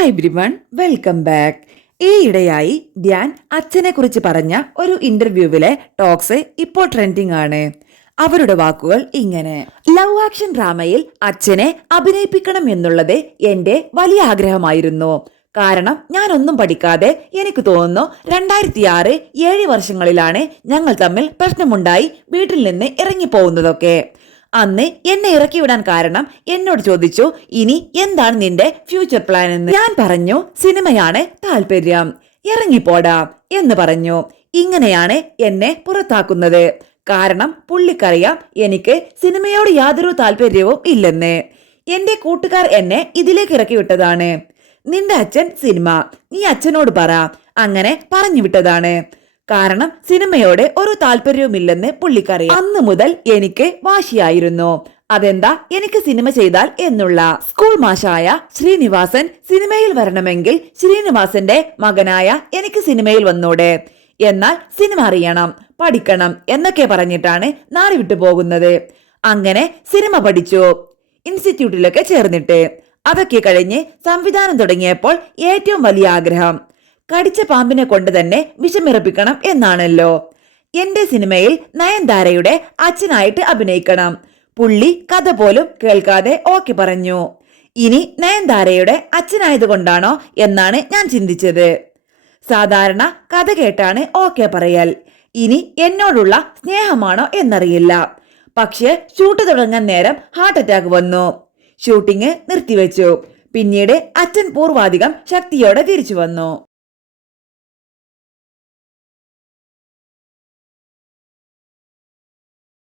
Hi everyone, welcome back. ഈയിടെയായി ധ്യാൻ അച്ഛനെ കുറിച്ച് പറഞ്ഞ ഒരു ഇന്റർവ്യൂവിലെ ടോക്സ് ഇപ്പോൾ ട്രെൻഡിങ് ആണ്. അവരുടെ വാക്കുകൾ ഇങ്ങനെ: ലവ് ആക്ഷൻ ഡ്രാമയിൽ അച്ഛനെ അഭിനയിപ്പിക്കണം എന്നുള്ളത് എന്റെ വലിയ ആഗ്രഹമായിരുന്നു. കാരണം ഞാനൊന്നും പഠിക്കാതെ എനിക്ക് തോന്നുന്നു 2006-7 വർഷങ്ങളിലാണ് ഞങ്ങൾ തമ്മിൽ പ്രശ്നമുണ്ടായി വീട്ടിൽ നിന്ന് ഇറങ്ങിപ്പോകുന്നതൊക്കെ. അന്ന് എന്നെ ഇറക്കി വിടാൻ കാരണം എന്നോട് ചോദിച്ചു, ഇനി എന്താണ് നിന്റെ ഫ്യൂച്ചർ പ്ലാൻ എന്ന്. ഞാൻ പറഞ്ഞു, സിനിമയാണ് താല്പര്യം, ഇറങ്ങിപ്പോടാ എന്ന് പറഞ്ഞു. ഇങ്ങനെയാണ് എന്നെ പുറത്താക്കുന്നത്. കാരണം പുള്ളിക്കറിയാം എനിക്ക് സിനിമയോട് യാതൊരു താല്പര്യവും ഇല്ലെന്ന്. എന്റെ കൂട്ടുകാർ എന്നെ ഇതിലേക്ക് ഇറക്കി വിട്ടതാണ്. നിന്റെ അച്ഛൻ സിനിമ, നീ അച്ഛനോട് പറ, അങ്ങനെ പറഞ്ഞു വിട്ടതാണ്. കാരണം സിനിമയോട് ഒരു താല്പര്യവുമില്ലെന്ന് പുള്ളിക്കറിയാം. അന്ന് മുതൽ എനിക്ക് വാശിയായിരുന്നു. അതെന്താ എനിക്ക് സിനിമ ചെയ്താൽ എന്നുള്ള. സ്കൂൾ മാഷായ ശ്രീനിവാസൻ സിനിമയിൽ വരണമെങ്കിൽ ശ്രീനിവാസന്റെ മകനായ എനിക്ക് സിനിമയിൽ വന്നൂടെ. എന്നാൽ സിനിമ അറിയണം, പഠിക്കണം എന്നൊക്കെ പറഞ്ഞിട്ടാണ് നാട് വിട്ടു പോകുന്നത്. അങ്ങനെ സിനിമ പഠിച്ചു, ഇൻസ്റ്റിറ്റ്യൂട്ടിലൊക്കെ ചേർന്നിട്ട്. അതൊക്കെ കഴിഞ്ഞ് സംവിധാനം തുടങ്ങിയപ്പോൾ ഏറ്റവും വലിയ ആഗ്രഹം കടിച്ച പാമ്പിനെ കൊണ്ട് തന്നെ വിഷമിറപ്പിക്കണം എന്നാണല്ലോ. എന്റെ സിനിമയിൽ നയൻതാരയുടെ അച്ഛനായിട്ട് അഭിനയിക്കണം. പുള്ളി കഥ പോലും കേൾക്കാതെ ഓക്കെ പറഞ്ഞു. ഇനി നയൻതാരയുടെ അച്ഛനായതുകൊണ്ടാണോ എന്നാണ് ഞാൻ ചിന്തിച്ചത്. സാധാരണ കഥ കേട്ടാണ് ഓക്കെ പറയൽ. ഇനി എന്നോടുള്ള സ്നേഹമാണോ എന്നറിയില്ല. പക്ഷെ ഷൂട്ട് തുടങ്ങാൻ നേരം ഹാർട്ട് അറ്റാക്ക് വന്നു. ഷൂട്ടിംഗ് നിർത്തിവെച്ചു. പിന്നീട് അച്ഛൻ പൂർവാധികം ശക്തിയോടെ തിരിച്ചു വന്നു.